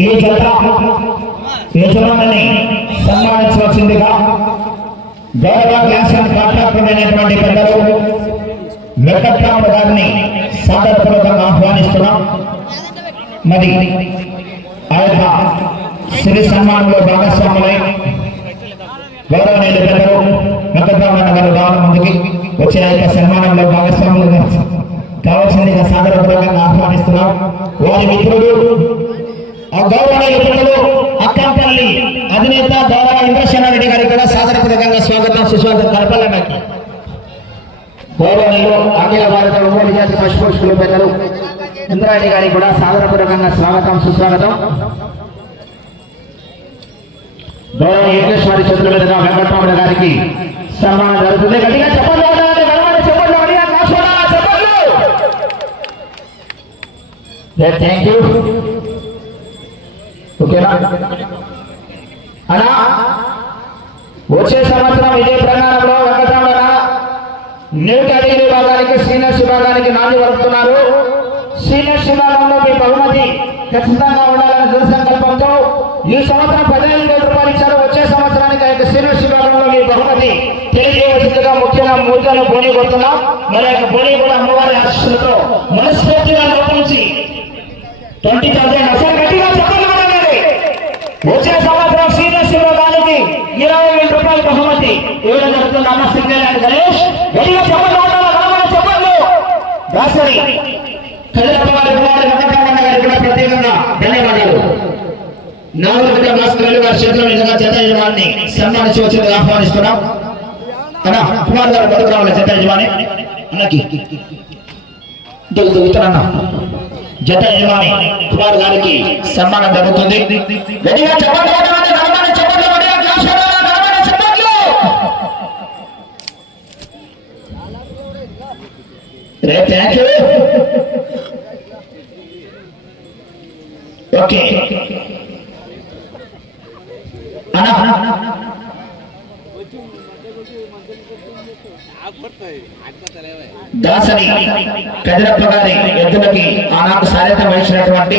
ఈ జత యజమానిని సన్మానించవలసిందిగా గౌరవ గ్లాస్ అండ్ కాంట్రాక్టర్ అయినటువంటి పెద్దలు వెంకట్రాముడు గారిని సాదరపూర్వకంగా ఆహ్వానిస్తున్నాం. మరి ఆ యొక్క శ్రీ సన్మానంలో భాగస్వాములై గౌరవనీయులు పెద్దలు వెంకట్రామన్న గారు రావడం ముందుకి వచ్చిన యొక్క సన్మానంలో భాగస్వాములుగా కావాల్సిందిగా సాదరపూర్వకంగా ఆహ్వానిస్తున్నాం. వారి మిత్రుడు ఆ గౌరవనీయ పెద్దలు అక్కంపల్లి అధినేత గౌరవ ఇంద్రసేన రెడ్డి గారికి కూడా సాదరపూర్వకంగా స్వాగతం సుస్వాగతం కలపాలన్నట్టు గౌరవనీయులు ఆంగ్ల భారత ఉమ్మడి జాతి పశుపోషకులు పెద్దలు ఇంద్రారెడ్డి గారికి కూడా సాదరపూర్వకంగా స్వాగతం సుస్వాగతం. గౌరవ చంద్రుల చేతుల వెంకటరమణ గారికి సన్మానం జరుగుతుంది. గట్టిగా చెప్పండి థ్యాంక్ యూ ఓకేనా? అనా వచ్చే సంవత్సరం ఇదే ప్రకారంలో వెంకటరమణ న్యూ కేటగిరీ భాగానికి సీనియర్స్ విభాగానికి నాంది వరుపుతున్నారు. సీనియర్స్ విభాగంలో మీ బహుమతి ఖచ్చితంగా ఉండాలని దృఢ సంకల్పంతో ఈ సంవత్సరం పదిహేను వేల రూపాయలు ఇచ్చారు వచ్చే సంవత్సరానికి ఆ యొక్క సీనియర్స్ విభాగంలో మీ బహుమతి తెలియజేయవలసిందిగా ముఖ్యంగా మూర్తులను పోనీ కొడుతున్నాం. మన యొక్క పోనీ కూడా అమ్మవారి ఆశీస్సులతో మనస్ఫూర్తిగా లోపించి ట్వంటీ థౌసండ్ అసలు గట్టిగా చెప్పండి మనందరి. వచ్చే సంవత్సరం సీనియర్స్ విభాగానికి ఇరవై వేల రూపాయల బహుమతి ఇవ్వడం జరుగుతుంది. అన్న సింగల్ గణేష్ గట్టిగా చెప్పండి చెప్పండి. దాసరి కదిలప్ప వారి కుమారుడు వెంకటరమణ గారికి కూడా ప్రత్యేకంగా ధన్యవాదాలు. నాలుగు గంటల మాస్కర్లు వారి చేతిలో నిజంగా జత యజమాని సన్మానించి వచ్చింది ఆహ్వానిస్తున్నాం. అన్నా కుమార్ గారు బతుకు రావాలి జత యజమాని. అన్నకి. దిగు జత యజమాని కుమార్ గారికి సన్మానం జరుగుతుంది. గట్టిగా చెప్పండి రే thank you okay. Dasari Kadirappa గారి ఎద్దులకి ఆనాడు సాధ్యత వహించినటువంటి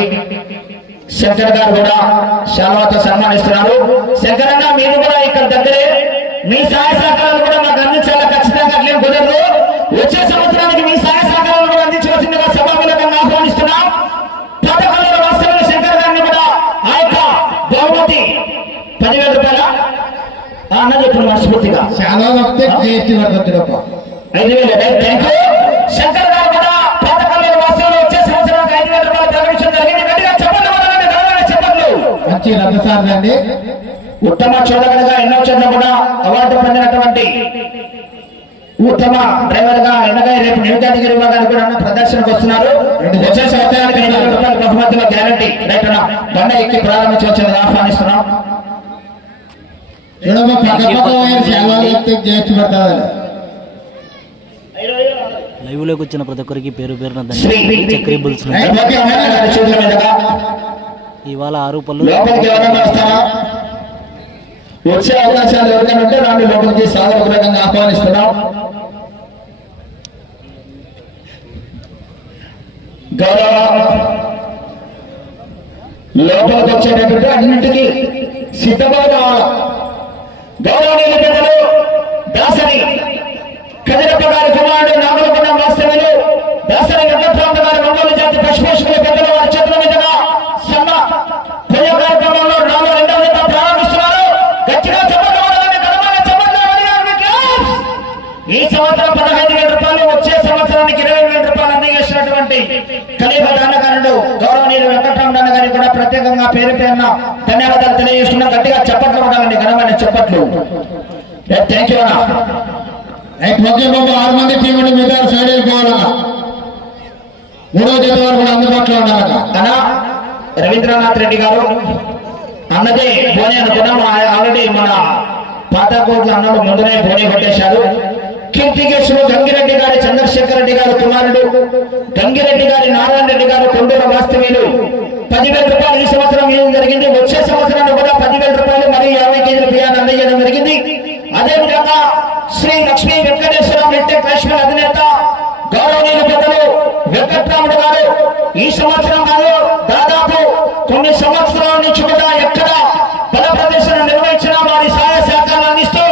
శంకర్ గారు కూడా శాల్వాతో సన్మానిస్తున్నారు. శంకరన్న మీరు కూడా ఇక్కడ దగ్గరే మీ సహాయ సహకారాలు కూడా మాకు అందించాలి ఖచ్చితంగా అట్లేం కుదరదు వచ్చే సంవత్సరానికి మీ సహాయ సహకారాలు కూడా అందించవలసిందిగా సభాముఖంగా ఆహ్వానిస్తున్నాం పథకంలో వాస్తవంలో శంకర్ గారిని కూడా ఆ యొక్క బహుమతి పదివేల రూపాయల ఆ అన్న చెప్పిన మనస్ఫూర్తిగా చాలా వస్తే జిఎస్టీ పడుతుంది ఐదు వేలు. Thank you. శంకర్ గారు కూడా వాసులు వచ్చే సంవత్సరానికి ఐదు వేల రూపాయలు జరిగింది. గట్టిగా చెప్పండి చెప్పండి మంచి అండి ఉత్తమ చోదకుడిగా ఎన్నో చోట్ల కూడా అవార్డు పొందినటువంటి ఉత్తమ డ్రైవర్గా ఎనగై రేపు విభాగానికి కూడా ప్రదర్శనకు వస్తున్నారు. వచ్చే సంవత్సరానికి ఐదు వేల రూపాయల బహుమతిలో గ్యారంటీ రైట్ అన్న బండ ఎక్కి ప్రారంభించవచ్చని ఆహ్వానిస్తున్నాం. ఎడమ పక్క పక్క పోయిన చాలా వస్తే జిఎస్టీ పడుతుంది లైవ్లోకి వచ్చిన ప్రతి ఒక్కరికి పేరు పేరున శ్రీ ధన్యవాదాలు చక్రీ బుల్స్ నుంచి. ఓకే, మేడం గారి చేతుల మీదుగా ఇవాళ ఆరు పళ్ళు వచ్చే అవకాశాలు ఎవరికైనా ఉంటే రాండి లోపలికి సాదరపూర్వకంగా ఆహ్వానిస్తున్నాం. గౌరవ లోపలికి వచ్చేటటువంటి అన్నింటికి సిద్ధంగా కావాలి గౌరవనీయుల పెద్దలు దాసరి కదిరప్ప గారి కుమారుడు నాగలకొండ వాస్తవ్యులు దాసరి వెంకట్రామ గారి మంగళ జాతి పశుపోషకుల పెద్దల వారి చేతుల మీదుగా సన్న పూజ కార్యక్రమంలో నాలుగు రెండవ విడత ప్రారంభిస్తున్నారు. గట్టిగా చెప్పండి వాళ్ళని గడపాలి, చెప్పండి ఈ సంవత్సరం పదహైదు వేల రూపాయలు వచ్చే సంవత్సరానికి ఇరవై వేల రూపాయలు అందజేసినటువంటి కలిప దానకారుడు గౌరవనీయులు వెంకటరమణ గారికి కూడా ప్రత్యేకంగా పేరు పేరున ధన్యవాదాలు తెలియజేస్తున్నా గట్టిగా చెప్పట్లు ఉండాలండి ఘనమైన చెప్పట్లు. థ్యాంక్ యూ అన్న. రైట్ ఓకే ఆరు మంది టీం ఉండి మిగతా సైడ్ వెళ్ళిపోవాలన్న మూడో జత వారు కూడా అందుబాటులో ఉండాలన్న. అన్న రవీంద్రనాథ్ రెడ్డి గారు అన్నదే బోని అనుకున్నాం. ఆల్రెడీ మన పాత కోట్ల అన్నలు ముందునే బోని కొట్టేశారు కీర్తికేశ్వరు గంగిరెడ్డి గారి చంద్రశేఖర్ రెడ్డి గారు కుమారుడు. గంగిరెడ్డి గారి నారాయణ రెడ్డి గారు కొండూరు వాస్తవ్యులు. పదివేల రూపాయలు ఈ సంవత్సరం వేయడం జరిగింది. వచ్చే సంవత్సరంలో కూడా పదివేల రూపాయలు మరియు యాభై కేజీల బియ్యాన్ని అందజేయడం జరిగింది. అదేవిధంగా శ్రీ లక్ష్మీ వెంకటేశ్వర రెడ్డి కృష్ణ అధినేత గౌరవనీయులు పెద్దలు వెంకట్రాముడు గారు ఈ సంవత్సరం కాదు దాదాపు కొన్ని సంవత్సరాల నుంచి కూడా ఎక్కడ బల ప్రదర్శన నిర్వహించిన వారి సహాయ సహకారాలు అందిస్తూ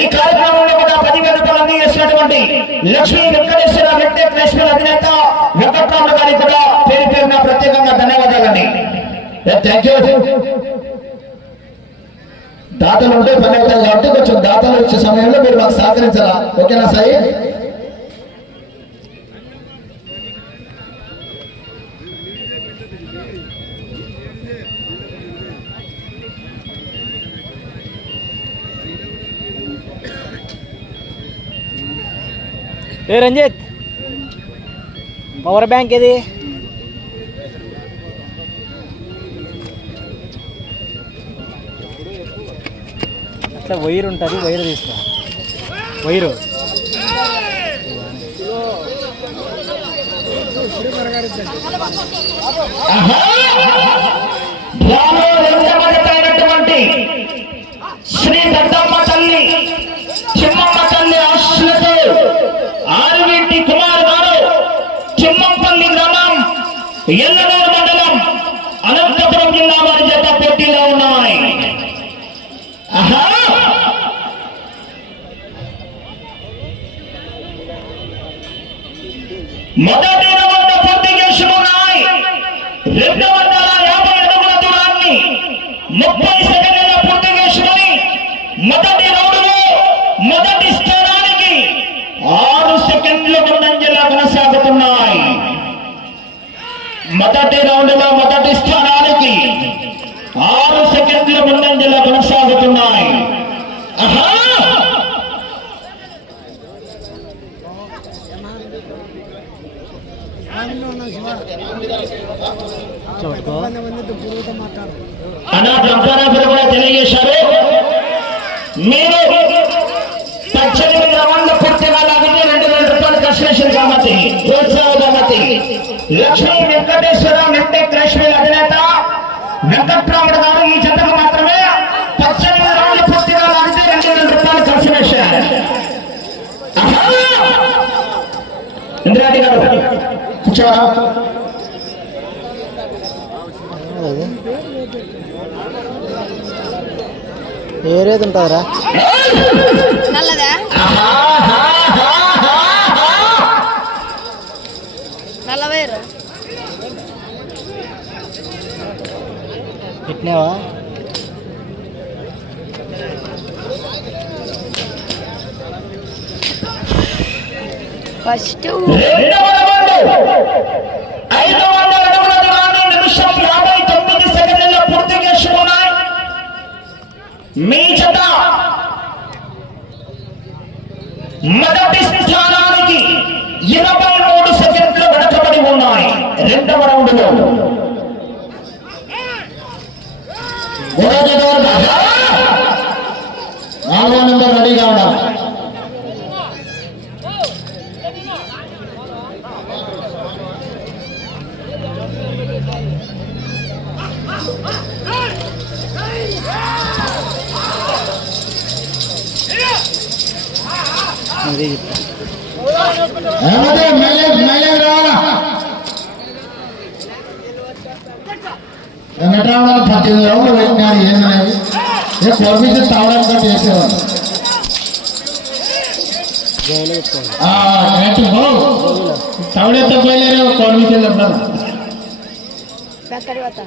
ఈ కార్యక్రమంలో కూడా పదివేల రూపాయలు అందజేసినటువంటి లక్ష్మీ వెంకటేశ్వర రెడ్డి కృష్ణ అధినేత ధన్యవాదాలండి థ్యాంక్ యూ దాతలు ఉంటే పని అవుతాయి కాబట్టి కొంచెం దాతలు వచ్చే సమయంలో మీరు మాకు సహకరించాలా ఓకేనా Sai A Ranjith power bank ఇది అట్లా వైర్ ఉంటుంది వైర్ తీసుకో. వైరు. మొదటి రౌండ్లో మొదటి స్థానానికి ఆరు సెకండ్ల ముందంజలా కొనసాగుతున్నాయి. అన్న కూడా తెలియజేశారు. మీరు కన్సలేషన్ కామతి ప్రోత్సాహ కామతి లక్ష్మీ వెంకటేశ్వర వెంకటే క్రాష్మీల్ అధినేత వెంకట్రాముడు గారు ఈ జతకు మాత్రమే పద్దెనిమిది రౌండ్లు పూర్తిగా లాగితే రెండు వేల రూపాయలు కన్సలేషన్ ఇంద్రారెడ్డి గారు కూర్చోరా అది ఏరేది ఉంటుందిరా. నల్లదా నల్ల వైరు పెట్టినావా ఫస్ట్ రెండవ రౌండ్ ఐదు వందల అడుగుల దూరాన్ని నిమిషం యాభై తొమ్మిది సెకండ్లలో పూర్తి చేసుకున్నాయి మీ జత మొదటి స్థానానికి ఇరవై మూడు సెకండ్లు వెనకబడి ఉన్నాయి. రెండవ రౌండ్ నాలుగో నెంబర్ రెడీగా ఉండాలి అదే చెప్తా ఏమంటే మైలేజ్ మైలేజ్ రావాలా వెంకటరామరావు పద్దెనిమిది రౌండ్లు పెట్టినాడు ఏందనేది ఏ పర్మిషన్ తావడానికి చేసేవాడు జైలు పెట్టుకోవాలి ఆ, ఏంటి బో తవడెత్త పోయలేరు పర్మిషన్ చెప్పాను తర్వాత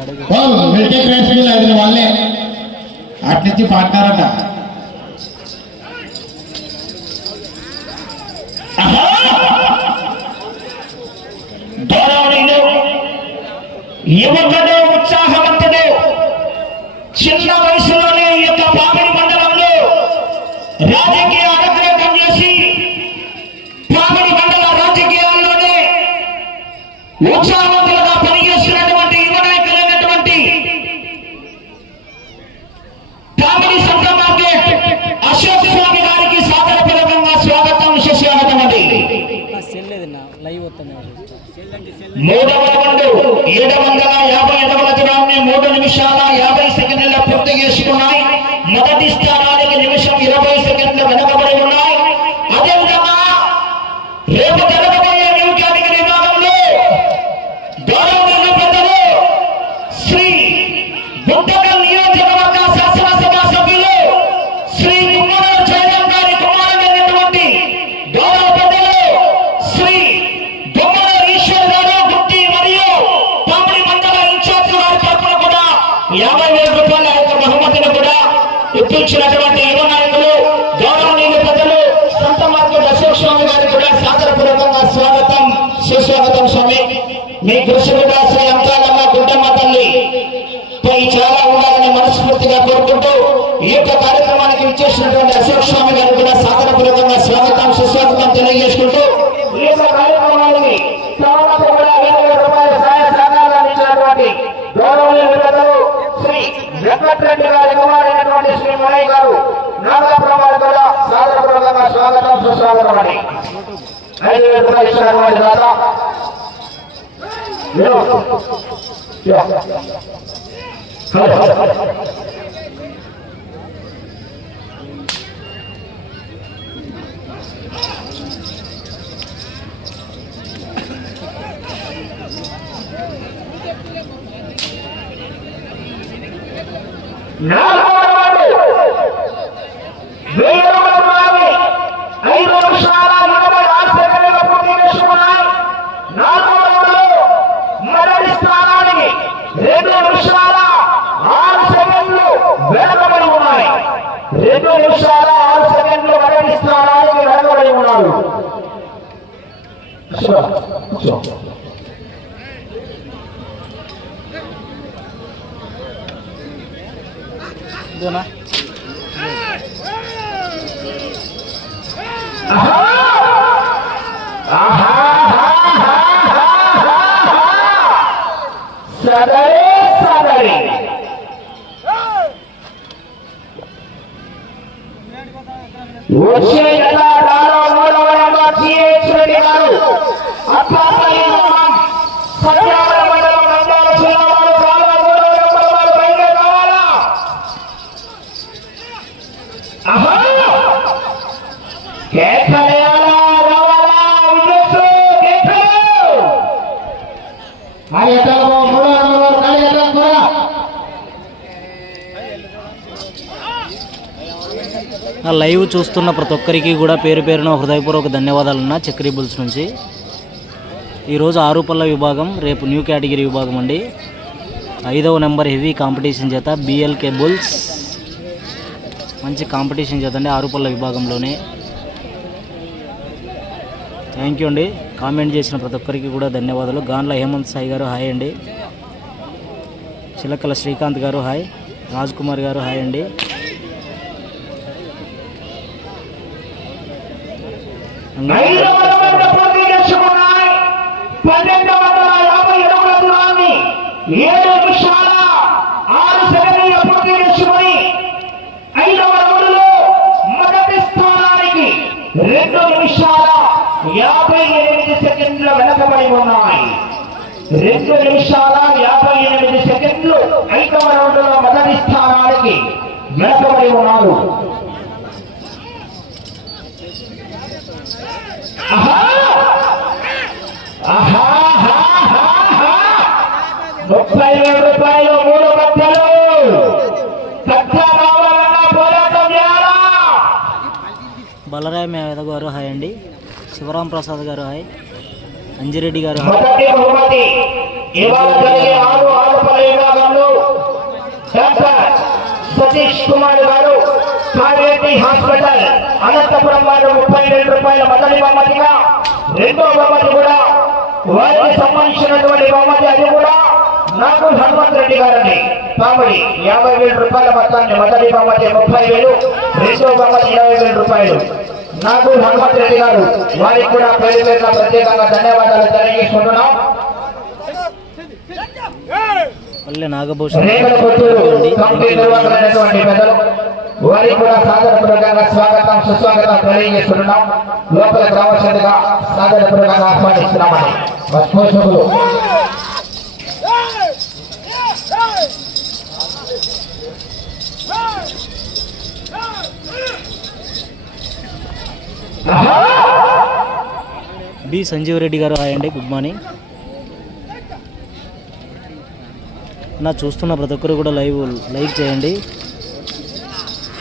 అడుగు ఓ మిలిటరీ క్లాస్ అది వాళ్ళే అట్నుంచి పాడతారట యువతలో ఉత్సాహవంతుడు. చిన్న వయసులోనే ఈ యొక్క పాపిడి మండలంలో రాజకీయ అనుగ్రహం చేసి పాపిడి మండల రాజకీయాల్లోనే ఉత్సాహవంతులుగా పనిచేస్తున్నటువంటి యువ నాయకులైనటువంటి పాపిడి సూపర్ మార్కెట్ అశోక్ స్వామి గారికి సాదర స్వాగతం సుస్వాగతం అండి. మూడవ ఏడు వందల యాభై ఐదవ దినాన్ని మూడు నిమిషాల యాభై మీ కృషి శ్రీ గుడ్డమ్మ తల్లి. పై చాలా ఉండాలని మనస్ఫూర్తిగా కోరుకుంటూ ఈ యొక్క కార్యక్రమానికి ఇచ్చేసినటువంటి అశోక్ స్వామి గారు కూడా సాదరపూర్వకంగా స్వాగతం సుస్వాగతం తెలియజేసుకుంటూ ఈ యొక్క కార్యక్రమానికి తర్వాత కూడా వేల రూపాయల సహాయ సహకారాలు అందించినటువంటి గౌరవనీయులు శ్రీ వెంకటరెడ్డి గారి కుమారైనటువంటి శ్రీ మురళి గారు నాగలాపురం వారు కూడా సాదరపూర్వకంగా స్వాగతం సుస్వాగతం అని. ఐదు వేల రూపాయలు ఇచ్చినటువంటి No! సిహెచ్ లైవ్ చూస్తున్న ప్రతి ఒక్కరికి కూడా పేరు పేరున హృదయపూర్వక ధన్యవాదాలు అన్న చక్రీ బుల్స్ నుంచి. ఈరోజు ఆరు పళ్ళ విభాగం రేపు న్యూ కేటగిరీ విభాగం అండి. ఐదవ నెంబర్ హెవీ కాంపిటీషన్ చేత బిఎల్కే బుల్స్. మంచి కాంపిటీషన్ చేత అండి ఆరు పళ్ళ విభాగంలోనే. థ్యాంక్ యూ అండి. కామెంట్ చేసిన ప్రతి ఒక్కరికి కూడా ధన్యవాదాలు. గాన్ల హేమంత్ సాయి గారు హాయ్ అండి. చిలకల శ్రీకాంత్ గారు హాయ్. రాజ్ కుమార్ గారు హాయ్ అండి. ఐదవ నెంబర్ పూర్తి చేసుకున్నాయి పన్నెండు వందల యాభై అడుగుల దూరాన్ని ఏడు నిమిషాల ఆరు సెకండ్ల పూర్తి చేసుకుని ఐదవ రౌండ్లో మొదటి స్థానానికి రెండు నిమిషాల యాభై ఎనిమిది సెకండ్ల వెనకబడి ఉన్నాయి. రెండు నిమిషాల యాభై ఎనిమిది సెకండ్లు ఐదవ రౌండ్లో మొదటి స్థానానికి వెనకబడి ఉన్నారు. బలరాయ యాదవ్ గారు హాయ్ అండి. శివరాం ప్రసాద్ గారు హాయ్. అంజిరెడ్డి గారు సతీష్ కుమార్ గారు కావేరి హాస్పిటల్ అనంతపురం వారు ముప్పై వేల రూపాయల మొదటి బహుమతిగా రెండో బహుమతి కూడా వారికి సంబంధించినటువంటి బహుమతి అది కూడా నాకు హనుమంత్ రెడ్డి గారండి. కామెడీ యాభై వేల రూపాయల మొత్తాన్ని మొదటి బహుమతి ముప్పై వేలు రెండో బహుమతి ఇరవై వేల రూపాయలు. నాకు హనుమంత్ రెడ్డి గారు వారికి కూడా పేరు పేరున ప్రత్యేకంగా ధన్యవాదాలు తెలియజేసుకుంటున్నాం. పల్లె నాగభూషణ్ పెద్దలు వారికి కూడా సాదరపూర్వకంగా స్వాగతం సుస్వాగతం తెలియజేస్తున్నాం లోపల రావాల్సిందిగా సాదరపూర్వకంగా ఆహ్వానిస్తున్నామని. బి సంజీవ్ రెడ్డి గారు హాయ్ అండి గుడ్ మార్నింగ్. నా చూస్తున్న ప్రతి ఒక్కరు కూడా లైవ్ లైక్ చేయండి.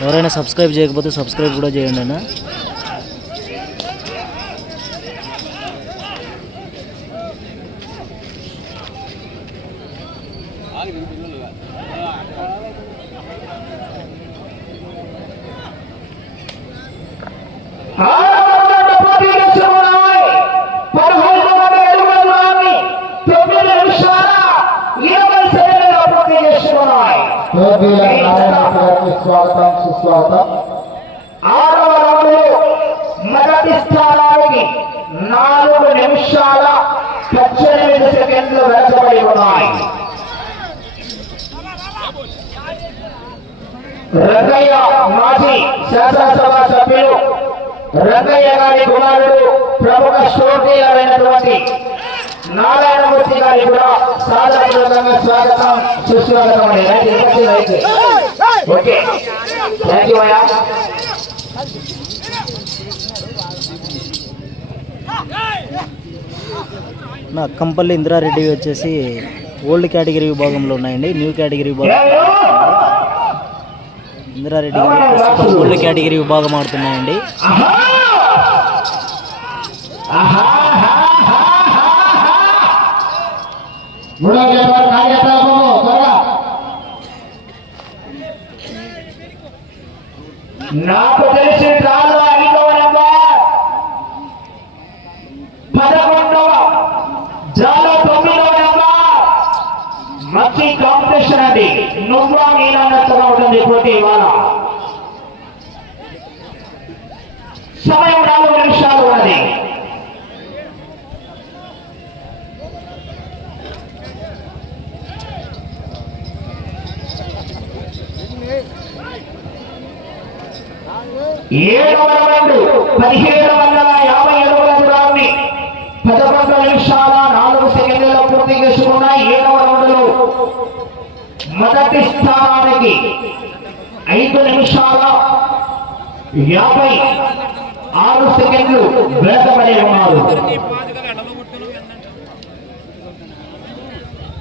ఎవరైనా సబ్స్క్రైబ్ చేయకపోతే సబ్స్క్రైబ్ కూడా చేయండి అన్న ఆరవ పోటీ చేస్తున్నాయి. పదహైదు మంది అడుగుల దూరాన్ని తొమ్మిది నిమిషాల ఇరవై సెకండ్లలో పూర్తి చేస్తున్నాయి. కేబీఎల్ నారాయణ గారికి స్వాగతం సుస్వాగతం ఆరవ రౌండ్లో మొదటి స్థానానికి నాలుగు నిమిషాల పద్దెనిమిది సెకండ్లు వెనకబడి ఉన్నాయి రంగయ్య మాజీ శాసనసభ సభ్యులు. రంగయ్య గారి కుమారుడు ప్రముఖ అయినటువంటి నారాయణమూర్తి గారి కూడా సాధారణంగా స్వాగతం సుస్వాగతం అండి రైట్ ఇవ్వండి, రైట్ ఓకే. థ్యాంక్ యూ అయ్యా నా అక్కంపల్లి ఇందిరారెడ్డి వచ్చేసి ఓల్డ్ కేటగిరీ విభాగంలో ఉన్నాయండి. న్యూ కేటగిరీ విభాగం. ఇందిరారెడ్డి గారు ప్రస్తుతం ఓల్డ్ కేటగిరీ విభాగం ఆడుతున్నాయండి నాకు తెలిసి డ్రాలో ఐదవ నెంబర్ పదకొండవ డ్రాలో తొమ్మిదవ నెంబర్ మంచి కాంపిటీషన్ నువ్వా నువ్వు నేనన్నట్టుగా ఉంటుంది పోటీ ఇవాళ సమయం నాలుగు నిమిషాలు ఉన్నది. వందల రెండు పదిహేడు వందల యాభై అడుగుల దూరాన్ని పదకొండు నిమిషాల నాలుగు సెకండ్లలో పూర్తి చేసుకున్న ఏడవ రౌండ్లో మొదటి స్థానానికి ఐదు నిమిషాల యాభై ఆరు సెకండ్లు వెనకబడి ఉన్నారు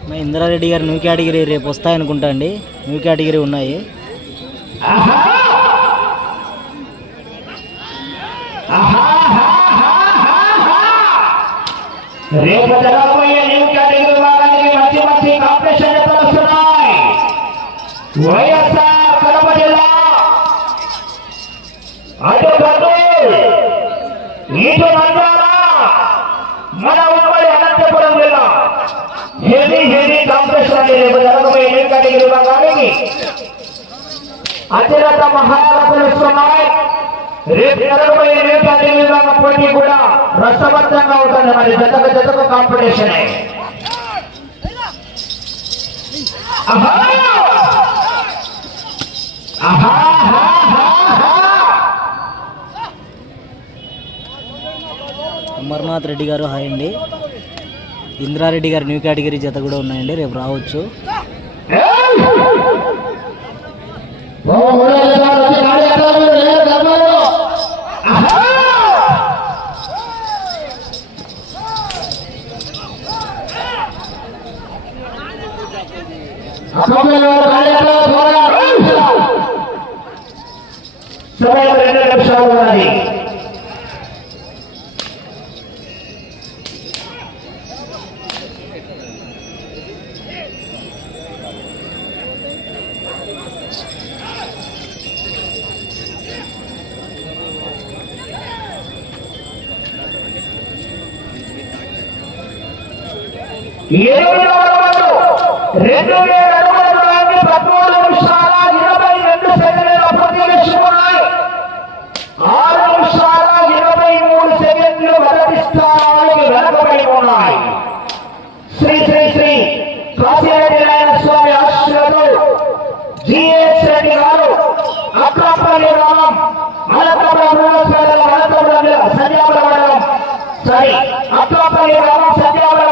మా ఇందిరారెడ్డి గారు న్యూ కేటగిరీ రేపు వస్తాయనుకుంటా అండి న్యూ కేటగిరీ ఉన్నాయి ఆహా! ఆహా! ఆహా! రేపు జరగబోయే న్యూ కేటగిరీ విభాగానికి మంచి మంచి కాంపిటీషన్ వస్తున్నాయి వైఎస్ఆర్ అటు కర్నూలు ఇటు నంద్యాల మన ఉమ్మడి అనంతపురం జిల్లా. హెవీ హెవీ కాంపిటీషన్ అండి జరగబోయే న్యూ విభాగానికి అత్యున్నత మహారథులు ఇస్తున్నాయి రేపు జరగబోయే రేపు విభాగ పోటీ కూడా రసవంతంగా ఉంటుంది మరి జతకు జతకు కాంపిటీషన్ ఆహా, ఆహా. అమర్నాథ్ రెడ్డి గారు హాయ్ అండి. ఇంద్రారెడ్డి గారు న్యూ కేటగిరీ జత కూడా ఉన్నాయండి. రేపు రావచ్చు. రెండు వేల అడుగుల దూరాన్ని పదమూడు నిమిషాల ఇరవై రెండు సెకండ్ల పూర్తి చేసుకున్నాయి ఆరు నిమిషాల ఇరవై మూడు సెకండ్లు మొదటి స్థానానికి వెనకబడి ఉన్నాయి శ్రీ శ్రీ శ్రీ కాశీరెడ్డి నారాయణ స్వామి ఆశీర్వాదం జిఎస్ రెడ్డి గారు అక్రా గ్రామం అనంతపురం రూరల్ మండలం అనంతపురం జిల్లా సంజాపురం మండలం సారీ అత్తాపల్లి గ్రామం సంజాపురం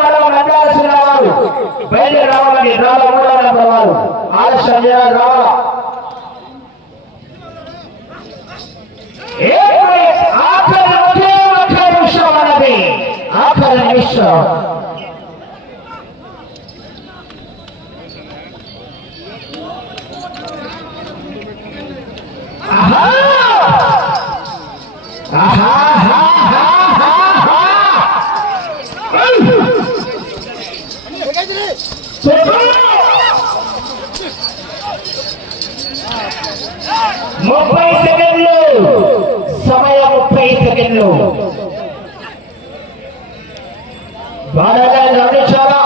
బాగా గమనించాలా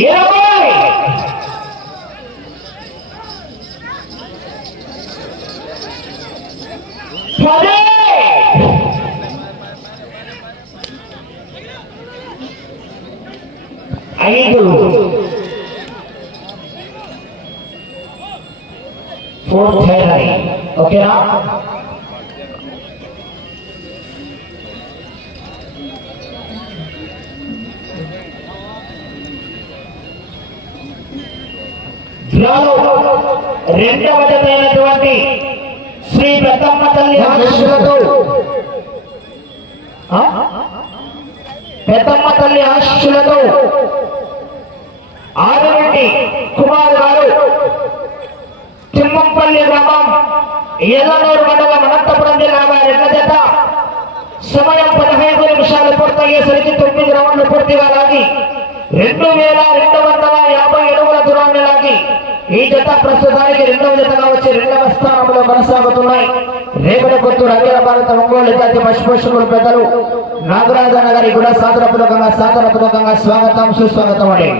ఇరవై పది ఐదు ఫోర్ థర్టీ ఓకేనా జిల్లాలో రెండవ జతైనటువంటి శ్రీ పెద్దమ్మ తల్లి పెద్దమ్మ తల్లి ఆశిష్యులతో ఆదిరెడ్డి కుమార్ గారు తిమ్మంపల్లి గ్రామం ఎల్లనూరు మండలం అనంతపురం జిల్లా వారి జత. సమయం పదహైదు నిమిషాలు పూర్తయ్యేసరికి తొమ్మిది రౌండ్లు పూర్తిగా లాగి రెండు వేల రెండు వందల యాభై అడుగుల దూరాన్ని లాగి ఈ జత ప్రస్తుతానికి రెండవ జతగా వచ్చి రెండవ స్థానంలో కొనసాగుతున్నాయి. రేపటి కొత్తూరు అఖిల భారత ఒంగోలు జాతి పశుపోషకులు పెద్దలు నాగరాజన్న గారి కూడా సాదరపూర్వకంగా సాదరపూర్వకంగా స్వాగతం సుస్వాగతం అండి.